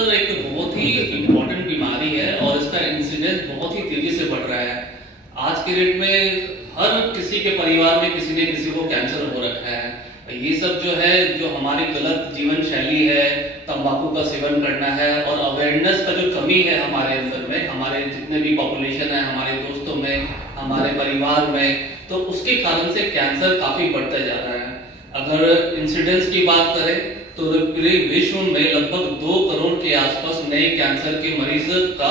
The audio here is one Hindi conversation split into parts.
कैंसर एक बहुत ही इम्पोर्टेंट बीमारी है और इसका इंसिडेंस बहुत ही तेजी से बढ़ रहा है। आज के डेट में हर किसी के परिवार में किसी न किसी को कैंसर हो रखा है। ये सब जो है, जो हमारी गलत जीवन शैली है, तंबाकू का सेवन करना है और अवेयरनेस का जो कमी है हमारे अंदर में, हमारे जितने भी पॉपुलेशन है, हमारे दोस्तों में, हमारे परिवार में, तो उसके कारण से कैंसर काफी बढ़ता जा रहा है। अगर इंसिडेंस की बात करें तो पूरे विश्व में लगभग 2 करोड़ के आसपास नए कैंसर के मरीज का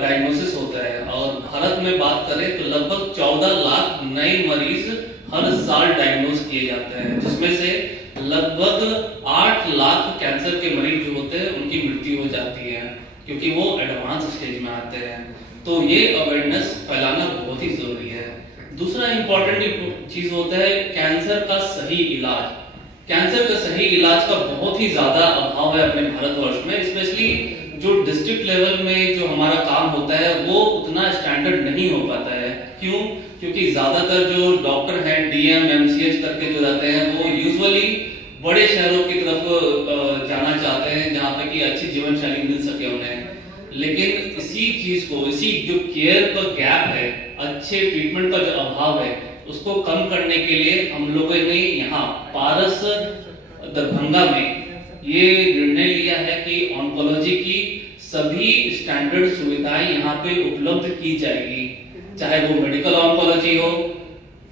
डायग्नोसिस होता है और भारत में बात करें तो लगभग 14 लाख नए मरीज हर साल डायग्नोस किए जाते हैं, जिसमें से लगभग 8 लाख कैंसर के मरीज जो होते हैं उनकी मृत्यु हो जाती है क्योंकि वो एडवांस स्टेज में आते हैं। तो ये अवेयरनेस फैलाना बहुत ही जरूरी है। दूसरा इंपॉर्टेंट चीज होता है कैंसर का सही इलाज। कैंसर का सही इलाज का बहुत ही ज्यादा अभाव है अपने भारतवर्ष में, स्पेशली जो डिस्ट्रिक्ट लेवल में जो हमारा काम होता है वो उतना स्टैंडर्ड नहीं हो पाता है। क्यों? क्योंकि ज्यादातर जो डॉक्टर हैं डीएम एमसीएच करके जो रहते हैं वो यूजुअली बड़े शहरों की तरफ जाना चाहते हैं जहाँ पे कि अच्छी जीवन शैली मिल सके उन्हें। लेकिन इसी चीज को, इसी जो केयर का गैप है, अच्छे ट्रीटमेंट का जो अभाव है, उसको कम करने के लिए हम लोगों ने यहाँ पारस दरभंगा में ये निर्णय लिया है कि ऑन्कोलॉजी की सभी स्टैंडर्ड सुविधाएं यहाँ पे उपलब्ध की जाएगी, चाहे वो मेडिकल ऑन्कोलॉजी हो,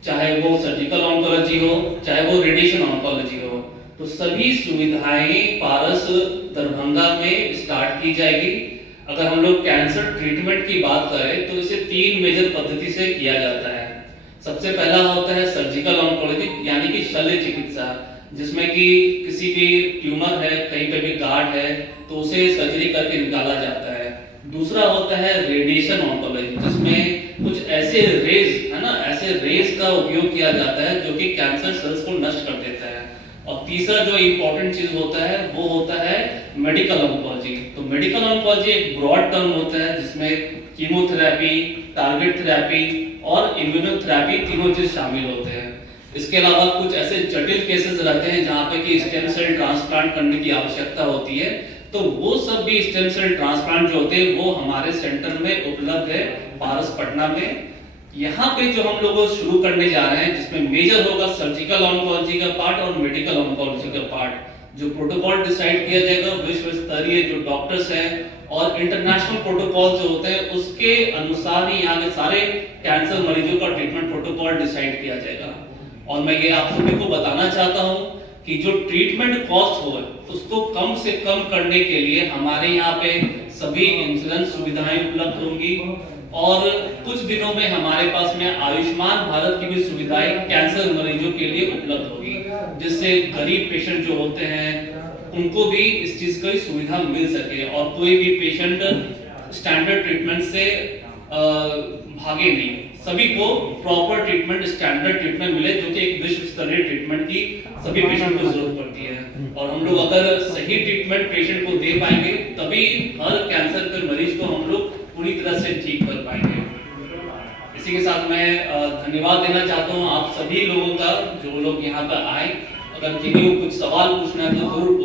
चाहे वो सर्जिकल ऑन्कोलॉजी हो, चाहे वो रेडिएशन ऑन्कोलॉजी हो। तो सभी सुविधाएं पारस दरभंगा में स्टार्ट की जाएगी। अगर हम लोग कैंसर ट्रीटमेंट की बात करें तो इसे 3 मेजर पद्धति से किया जाता है। सबसे पहला होता है सर्जिकल ऑन्कोलॉजी, यानी कि शल्य चिकित्सा, जिसमें कि किसी भी ट्यूमर है, कहीं पे भी गार्ड है तो उसे सर्जरी करके निकाला जाता है। दूसरा होता है रेडिएशन ऑन्कोलॉजी, जिसमें कुछ ऐसे रेज है ना, ऐसे रेज का उपयोग किया जाता है जो कि कैंसर सेल्स को नष्ट कर देता है। और तीसरा जो इंपॉर्टेंट चीज होता है वो होता है मेडिकल ऑन्कोलॉजी। तो मेडिकल ऑन्कोलॉजी एक ब्रॉड टर्म होता है जिसमें कीमोथेरेपी, टारगेट थेरेपी और इम्यूनोथेरेपी तीनों चीज शामिल होते हैं। इसके अलावा कुछ ऐसे जटिल केसेस रहते हैं जहां पे कि स्टेम सेल ट्रांसप्लांट करने की आवश्यकता होती है, तो वो सब भी स्टेम सेल ट्रांसप्लांट जो होते हैं वो हमारे सेंटर में उपलब्ध है पारस पटना में। यहाँ पे जो हम लोग शुरू करने जा रहे हैं जिसमें मेजर होगा सर्जिकल ऑन्कोलॉजी का पार्ट और मेडिकल ऑन्कोलॉजी का पार्ट। जो प्रोटोकॉल डिसाइड किया जाएगा विश्व स्तरीय जो डॉक्टर्स हैं और इंटरनेशनल प्रोटोकॉल जो होते हैं उसके अनुसार ही यहाँ के सारे कैंसर मरीजों का ट्रीटमेंट प्रोटोकॉल डिसाइड किया जाएगा। और मैं ये आप सभी को बताना चाहता हूँ कि जो ट्रीटमेंट कॉस्ट हो उसको कम से कम करने के लिए हमारे यहाँ पे सभी इंश्योरेंस सुविधाएं उपलब्ध होंगी और कुछ दिनों में हमारे पास में आयुष्मान भारत की भी सुविधाएं कैंसर मरीजों के लिए उपलब्ध होगी, जिससे गरीब पेशेंट जो होते हैं उनको भी इस चीज की सुविधा मिल सके और कोई भी पेशेंट स्टैंडर्ड ट्रीटमेंट से भागे नहीं, सभी को प्रॉपर ट्रीटमेंट, स्टैंडर्ड ट्रीटमेंट मिले जो कि एक विश्व स्तरीय ट्रीटमेंट की सभी पेशेंट को जरूरत पड़ती है। और हम लोग अगर सही ट्रीटमेंट पेशेंट को दे पाएंगे तभी हर कैंसर के मरीज को हम लोग पूरी तरह से ठीक कर पाएंगे। इसी के साथ मैं धन्यवाद देना चाहता हूँ आप सभी लोगों का जो लोग यहाँ पर आए। अगर किसी को कुछ सवाल पूछना है तो जरूर